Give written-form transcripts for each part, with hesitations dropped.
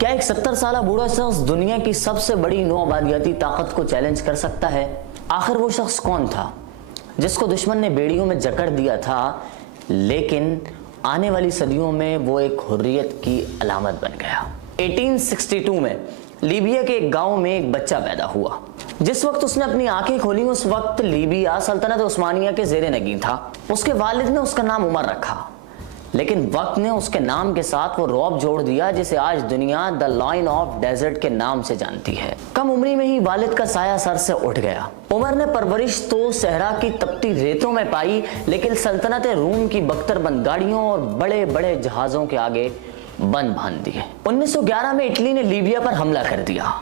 क्या एक 70 साल बूढ़ा शख्स दुनिया की सबसे बड़ी नौ आबादियाती ताकत को चैलेंज कर सकता है? आखिर वो शख्स कौन था जिसको दुश्मन ने बेड़ियों में जकड़ दिया था, लेकिन आने वाली सदियों में वो एक हुर्रियत की अलामत बन गया। 1862 में लीबिया के एक गांव में एक बच्चा पैदा हुआ। जिस वक्त उसने अपनी आंखें खोली उस वक्त लीबिया सल्तनत उस्मानिया के ज़ेरे नगीं था। उसके वालिद ने उसका नाम उमर रखा, लेकिन वक्त ने उसके नाम के साथ वो रौब जोड़ दिया जिसे आज दुनिया द लाइन ऑफ डेजर्ट के नाम से जानती है। कम उम्री में ही वालिद का साया सर से उठ गया। उमर ने परवरिश तो सहरा की तपती रेतों में पाई, लेकिन सल्तनत रूम की बख्तरबंद गाड़ियों और बड़े बड़े जहाज़ों के आगे बंद बांध दिए। 1911 में इटली ने लीबिया पर हमला कर दिया।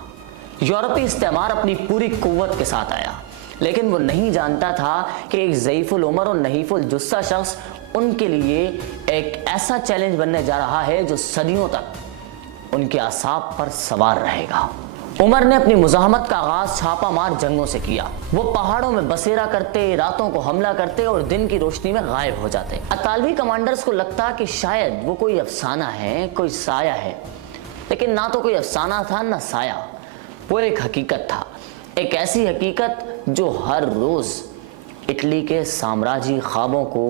यूरोपीय इस्तेमार अपनी पूरी कुव्वत के साथ आया, लेकिन वो नहीं जानता था कि एक ज़ईफुल उमर और नहीफुल जुस्सा शख्स उनके लिए एक ऐसा चैलेंज बनने जा रहा है जो सदियों तक उनके आसाब पर सवार रहेगा। उमर ने अपनी मुज़ाहमत का आगाज छापा मार जंगों से किया। वो पहाड़ों में बसेरा करते, रातों को हमला करते और दिन की रोशनी में गायब हो जाते। अतालवी कमांडर्स को लगता कि शायद वो कोई अफसाना है, कोई साया है, लेकिन ना तो कोई अफसाना था ना साया, वो एक हकीकत था। एक ऐसी हकीकत जो हर रोज इटली के साम्राज्य ख्वाबों को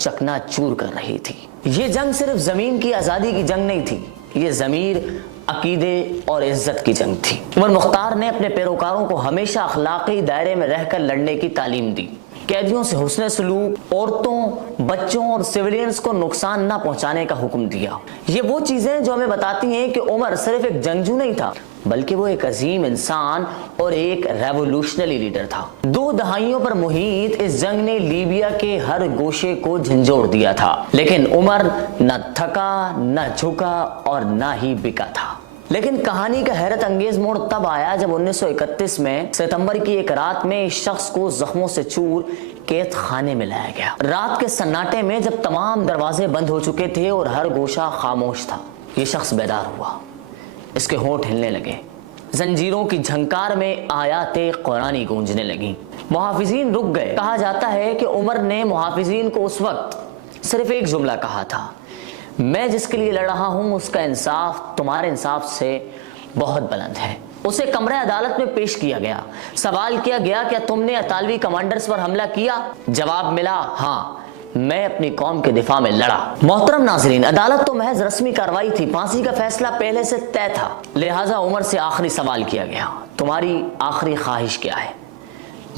चकनाचूर कर रही थी। ये जंग सिर्फ जमीन की आज़ादी की जंग नहीं थी, ये ज़मीर, अकीदे और इज्जत की जंग थी। उमर मुख्तार ने अपने पैरोकारों को हमेशा अखलाकी दायरे में रहकर लड़ने की तालीम दी। कैदियों से हुस्न सलूक, औरतों, बच्चों और सिविलियंस को नुकसान न पहुंचाने का हुक्म दिया। ये वो चीजें जो हमें बताती हैं कि उमर सिर्फ एक जंगजू नहीं था, बल्कि वो एक अजीम इंसान और एक रेवोल्यूशनरी लीडर था। 2 दहाइयों पर मुहित इस जंग ने लीबिया के हर गोशे को झंझोड़ दिया था, लेकिन उमर न थका, न झुका और न ही बिका था। लेकिन कहानी का हैरत अंगेज मोड़ तब आया जब 1931 में सितंबर की एक रात में इस शख्स को जख्मों से चूर कैद खाने में लाया गया। रात के सन्नाटे में जब तमाम दरवाजे बंद हो चुके थे और हर गोशा खामोश था, ये शख्स बेदार हुआ। इसके होंठ हिलने लगे, जंजीरों की झंकार में आयाते कुरानी गूंजने लगी। मुहाफिजीन रुक गए। कहा जाता है कि उमर ने मुहाफिजीन को उस वक्त सिर्फ एक जुमला कहा था, मैं जिसके लिए लड़ रहा हूं उसका इंसाफ तुम्हारे इंसाफ से बहुत बुलंद है। उसे कमरे अदालत में पेश किया गया। सवाल किया गया, क्या तुमने अतालवी कमांडर्स पर हमला किया? जवाब मिला, हाँ, मैं अपनी कौम के दिफा में लड़ा। मोहतरम नाज़रीन, अदालत तो महज रस्मी कार्रवाई थी, फांसी का फैसला पहले से तय था। लिहाजा उमर से आखिरी सवाल किया गया, तुम्हारी आखिरी ख्वाहिश क्या है?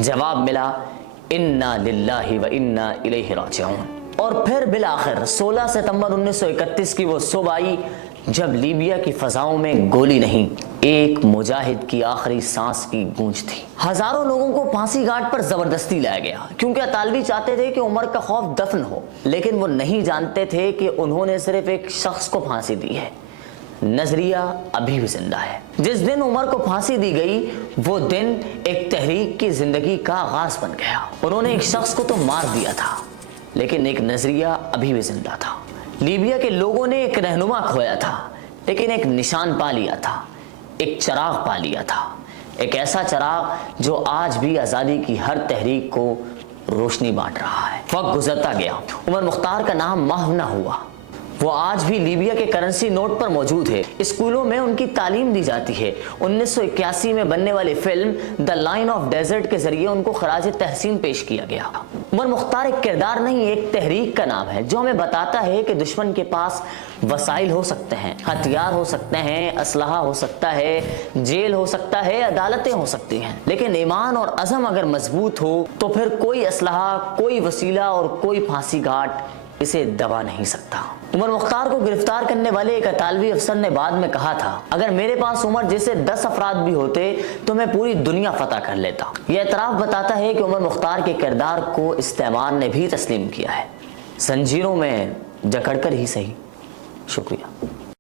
जवाब मिला, इन्ना लिल्लाहि व इन्ना इलैहि राजिऊन। और फिर बिलाखिर 16 सितंबर 1931 की वो सुबह आई जब लीबिया की फजाओं में गोली नहीं, एक मुजाहिद की आखिरी सांस की गूंज थी। हजारों लोगों को फांसी घाट पर जबरदस्ती लाया गया, क्योंकि अतालवी चाहते थे कि उमर का खौफ दफन हो, लेकिन वो नहीं जानते थे कि उन्होंने सिर्फ एक शख्स को फांसी दी है। नजरिया अभी भी जिंदा है। जिस दिन उमर को फांसी दी गई वो दिन एक तहरीक की जिंदगी का आगाज बन गया। उन्होंने एक शख्स को तो मार दिया था, लेकिन एक नजरिया अभी भी जिंदा था। लीबिया के लोगों ने एक रहनुमा खोया था, लेकिन एक निशान पा लिया था, एक चिराग पा लिया था, एक ऐसा चिराग जो आज भी आज़ादी की हर तहरीक को रोशनी बांट रहा है। वक्त गुजरता गया, उमर मुख्तार का नाम महव न हुआ। वो आज भी लीबिया के करेंसी नोट पर मौजूद है। स्कूलों में उनकी तालीम दी जाती है। 1981 में बनने वाली film the lion of desert के जरिए उनको खराज तहसीन पेश किया गया। उमर मुख्तार एक किरदार नहीं, एक तहरीक का नाम है जो हमें बताता है कि दुश्मन के पास वसाइल हो सकते हैं, हथियार हो सकते हैं, असलहा हो सकता है, जेल हो सकता है, अदालतें हो सकती हैं, लेकिन ईमान और अज़म अगर मजबूत हो तो फिर कोई असलहा, कोई वसीला और कोई फांसी घाट इसे दबा नहीं सकता। उमर मुख्तार को गिरफ्तार करने वाले एक अतालवी अफसर ने बाद में कहा था, अगर मेरे पास उमर जैसे 10 अफराद भी होते तो मैं पूरी दुनिया फतह कर लेता। यह एतराफ़ बताता है कि उमर मुख्तार के किरदार को इस्तेमार ने भी तस्लीम किया है, जंजीरों में जकड़कर ही सही। शुक्रिया।